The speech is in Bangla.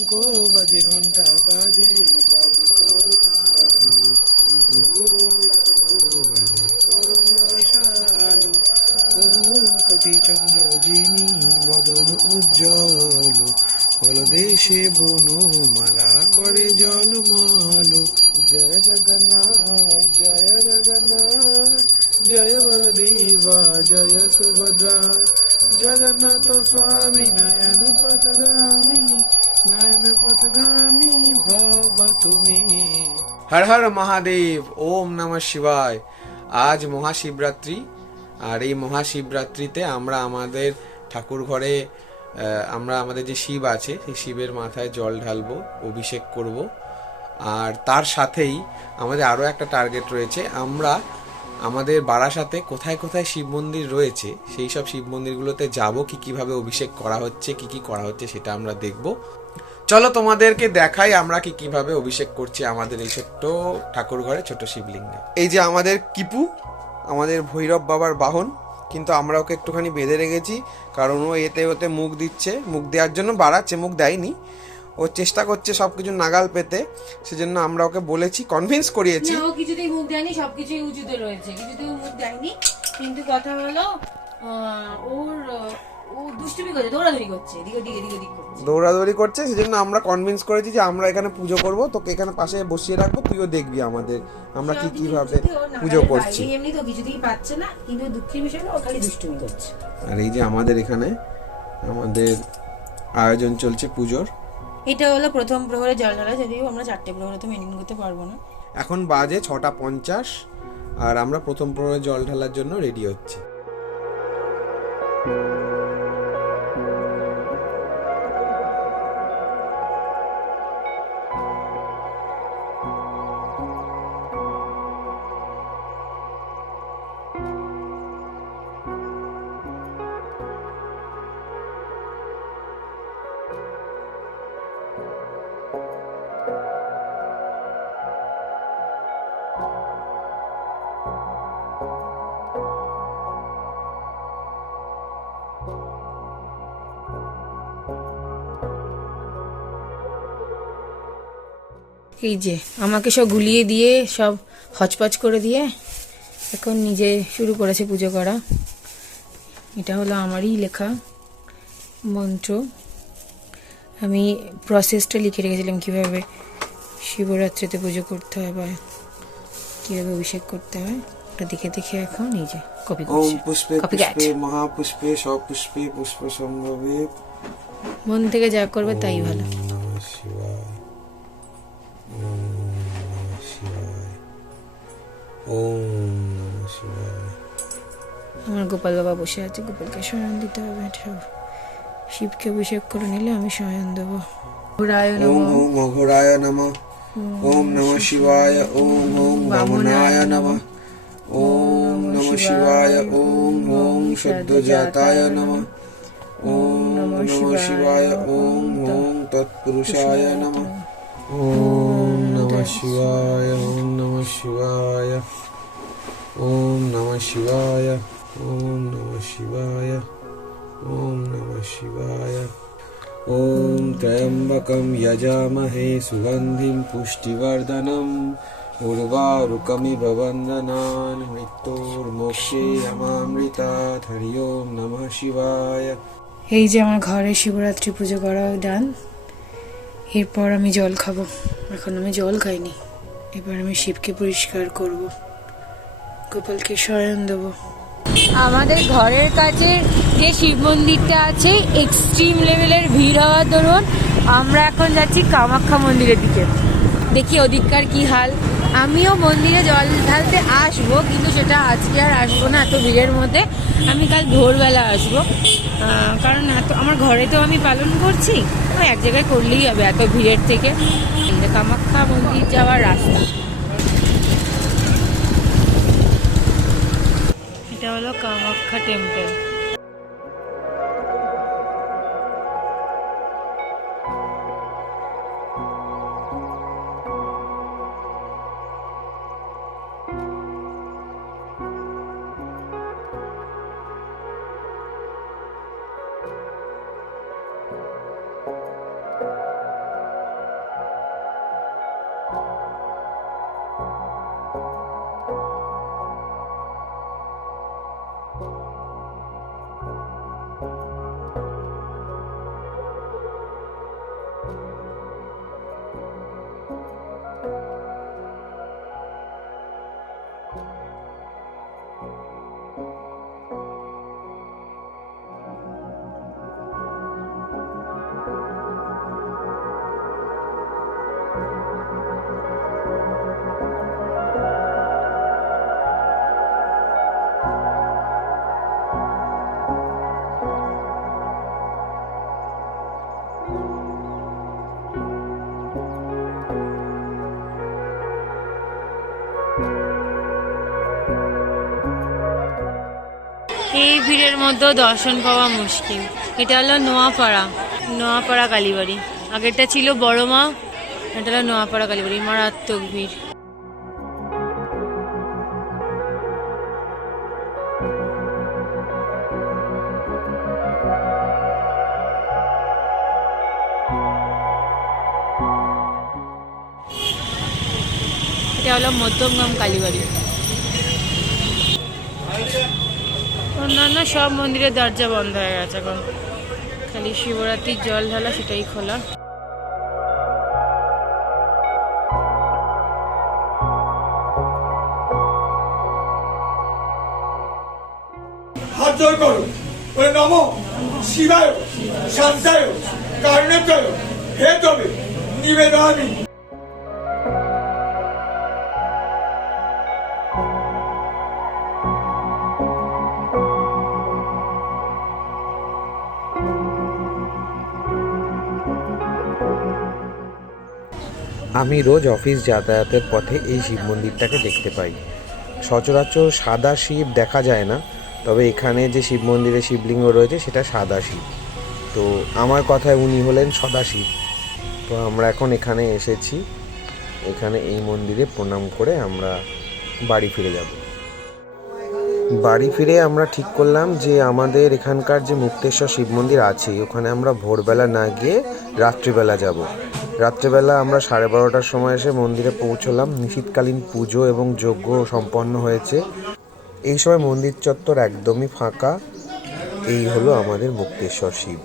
শঙ্খ বাজে ঘণ্টা বাজে বাজে করতালু বাজে করমশালু বহু কোটি চন্দ্র যিনি বদন উজ্জ্বল বলদেশে বনমালা করে জলমল জয় জগন্নাথ জয় জগন্নাথ জয় বলদেবা জয় সুভদ্রা জগন্নাথ স্বামী নয়ন পথগামী হর হর মহাদেব, ওম নমঃ শিবায়। আজ মহাশিবরাত্রি, আর এই মহাশিবরাত্রিতে আমরা আমাদের ঠাকুর ঘরে আমরা আমাদের যে শিব আছে, সেই শিবের মাথায় জল ঢালবো, অভিষেক করব। আর তার সাথেই আমাদের আরও একটা টার্গেট রয়েছে, আমরা আমাদের বারাসাতে কোথায় কোথায় শিব মন্দির রয়েছে, সেই সব শিব মন্দিরগুলোতে যাব, কি কীভাবে অভিষেক করা হচ্ছে, কি কি করা হচ্ছে সেটা আমরা দেখব। চলো তোমাদেরকে দেখাই আমরা কি কীভাবে অভিষেক করছি আমাদের এই ছোট্ট ঠাকুর ঘরে ছোট শিবলিঙ্গে। এই যে আমাদের কিপু, আমাদের ভৈরব বাবার বাহন, কিন্তু আমরা ওকে একটুখানি বেঁধে রেখেছি, কারণ ও এতে ওতে মুখ দিচ্ছে, মুখ দেওয়ার জন্য বাড়াচ্ছে, মুখ দেয়নি। ও চেষ্টা করছে সব কিছু নাগাল পেতে, সেজন্য আমরা ওকে বলেছি কনভিন্স করিয়েছি। ও কিছুতেই মুখ দেয়নি রয়েছে। কিছুতেই মুখ দেয়নি, কিন্তু কথা হলো ওর দুষ্টুমি করছে দৌড়াদৌড়ি করছে দৌড়াদৌড়ি সেজন্য আমরা কনভিন্স করেছি যে আমরা এখানে পুজো করব তোকে এখানে পাশে বসিয়ে রাখব তুইও দেখবি আমাদের আমরা কি কীভাবে পুজো করছি। এমনি তো কিছুতেই পাচ্ছে না কিন্তু দুঃখের বিষয় ও খালি দুষ্টুমি করছে। আর এই যে আমাদের এখানে আমাদের আয়োজন চলছে পুজোর। এটা হলো প্রথম প্রহরে জল ঢালা যদিও আমরা চারটে প্রহরে তো মেনটেন করতে পারব না। এখন বাজে ছটা পঞ্চাশ আর আমরা প্রথম প্রহরে জল ঢালার জন্য রেডি হচ্ছি। এই যে আমাকে সব গুলিয়ে দিয়ে সব হচপচ করে দিয়ে এখন নিজে শুরু করেছে পুজো করা। এটা হলো আমারই লেখা মন্ত্র। আমি প্রসেসটা লিখে রেখেছিলাম কীভাবে শিবরাত্রিতে পুজো করতে হয় বা কীভাবে অভিষেক করতে হয়। ওটা দেখে দেখে এখন এই যে কপি করছি। পুষ্পে. পুষ্পে মহাপুষ্পে সপুষ্পে পুষ্প সম্ভবে মন থেকে যা করবে তাই ভালো। গোপাল বাবা বসে আছে, গোপালকে শয়ন দিতে হবে সব। শিবকে অভিষেক করে নিলে আমি শয়ন দেবো। ঘোরায় ওম ওম অঘোরায় নমঃ। ওম নমঃ শিবায়, ওম ওম বামনায় নমঃ। ওম নমঃ শিবায়, ওম ওম সদ্যজাতায় নমঃ। ওম নমঃ শিবায়, ওম ওম তৎপুরুষায় নমঃ। ওম নমঃ শিবায়, ওম নমঃ শিবায়। ওম নমঃ শিবায়। ওম নমঃ শিবায় ওম নমঃ শিবায় ॐ त्र्यम्बकं यजामहे सुगन्धिं पुष्टिवर्धनम् उर्वारुकमिव वन्दनान् मृत्युर्मोक्षे यमामृतात् हरि ओं नमः शिवाय এই যে আমার ঘরে শিবরাত্রি পুজো করা ডান এরপর আমি জল খাবো এখন আমি জল খাইনি এবার আমি শিবকে পরিষ্কার করব গোপালকে শয়ন দেবো আমাদের ঘরের কাছে যে শিব মন্দিরটা আছে এক্সট্রিম লেভেলের ভিড় হওয়ার দরুন আমরা এখন যাচ্ছি কামাখ্যা মন্দিরের দিকে। দেখি ওদিককার কি হাল। আমিও মন্দিরে জল ঢালতে আসব, কিন্তু সেটা আজকে আর আসব না এত ভিড়ের মধ্যে। আমি কাল ভোরবেলা আসব। কারণ এত, আমার ঘরে তো আমি পালন করছি। এক জায়গায় করলেই হবে এত ভিড়ের থেকে। কামাখ্যা মন্দির যাওয়ার রাস্তা। এটা হলো কামাখ্যা ভিড়ের মধ্যেও দর্শন পাওয়া মুশকিল। এটা হলো নোয়াপাড়া নোয়াপাড়া কালীবাড়ি। আগেরটা ছিল বড় মা, এটা হলো নোয়াপাড়া কালীবাড়ি, মারাত্মক ভিড়। এটা হলো মধ্যমগ্রাম কালীবাড়ি। অন্যান্য সব মন্দিরের দরজা বন্ধ হয়ে গেছে এখন। খালি শিবরাত্রির জল ঢালা সেটাই খোলা। শিবায় শান্তায় কারণেতয় হে তবে নিবেদনামি আমি রোজ অফিস যাতায়াতের পথে এই শিব মন্দিরটাকে দেখতে পাই। সচরাচর সাদা শিব দেখা যায় না, তবে এখানে যে শিব মন্দিরে শিবলিঙ্গ রয়েছে সেটা সাদা শিব। তো আমার কথায় উনি হলেন সদাশিব তো আমরা এখন এখানে এসেছি। এখানে এই মন্দিরে প্রণাম করে আমরা বাড়ি ফিরে যাব। বাড়ি ফিরে আমরা ঠিক করলাম যে আমাদের এখানকার যে মুক্তেশ্বর শিব মন্দির আছে, ওখানে আমরা ভোরবেলা না গিয়ে রাত্রিবেলা যাব। রাত্রিবেলা আমরা সাড়ে বারোটার সময় এসে মন্দিরে পৌঁছলাম। শীতকালীন পুজো এবং যজ্ঞ সম্পন্ন হয়েছে। এই সময় মন্দির চত্বর একদমই ফাঁকা। এই হলো আমাদের মুক্তেশ্বর শিব।